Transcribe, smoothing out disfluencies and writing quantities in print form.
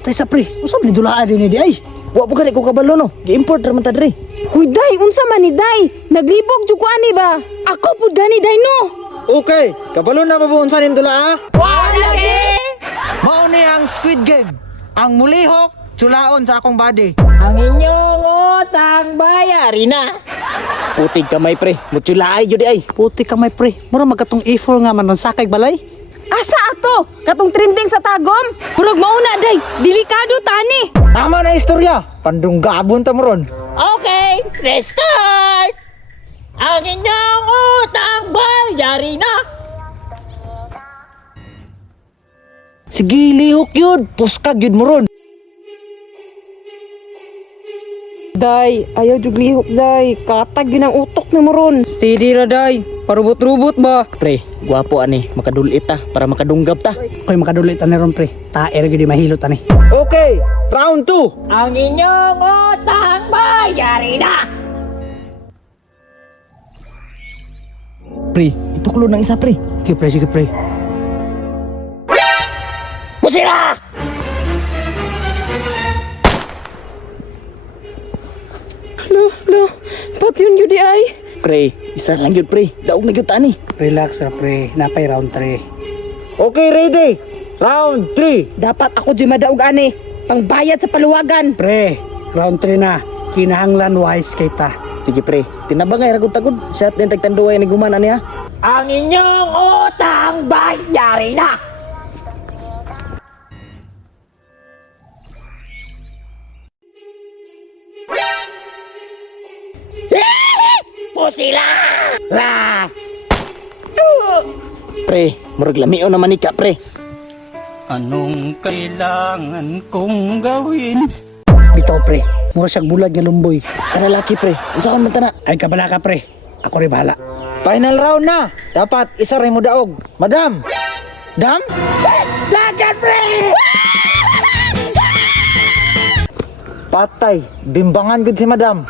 Tay sa pre, usab ni dulaan din di ay. Wa po gani ko kabalo no. Gi-import ra man ta diri. Huy day, unsa man ni day? Naglibog jud ko ani ba? Ako pud gani day no. Okay, kabalo na mabuon sa nin dula ah. Wala Mao ni ang Squid Game. Ang mulihok, tsulaon sa akong body. Ang inyong utang bayari na. Putig kamay pre, mutsulaay jud ay. Puti ka may pre, mura magkatong A4 nga man ng sakay balay. Asa ato? Katong trending sa tagom? Murag mauna day, delikado tani. Tama na istorya. Pandunggabon ta mo ron. Okay, restart. Ang inyong utang bayari na. Sige, lihok yun. Puskag yun mo ron. Day, ayaw jud lihok day. Katag yun ang utok ni mo ron. Steady ra day, parubot-rubot ba? Pre, gwapo ani, makadulit ta para makadunggab ta. Koy makadulit ani ron pre. Taer gyud mahilot ani. Okay, round 2. Ang inyong utang bayari na. Pre, ituklo ng isa pre. Sige pre. Pusira! Lo, pat yun yun di ay. Pre, isa lang yun pre. Daog na yun tani. Relax ra pre, napay round 3. Okay, ready. Round 3. Dapat ako di madaog ani. Pangbayad sa paluwagan. Pre, round 3 na. Kinahanglan wise kay ta. Sige pre, tinabangay ragod-tagod. Shot din tagtanduay ni guman ani ha. Ang inyong utang bayari na. Pusila! Ah! Pre, murag lamiw naman ika pre. Anong kailangan kong gawin? Bitaw pre, mura siyang bulag nga lumboy. Kana laki pre, unsa man tana? Ay kabala ka pre. Ako rin bahala. Final round na. Dapat isa rin mo daog. Madam. Dam? Dagat pre! Patay. Bimbangan gud si madam.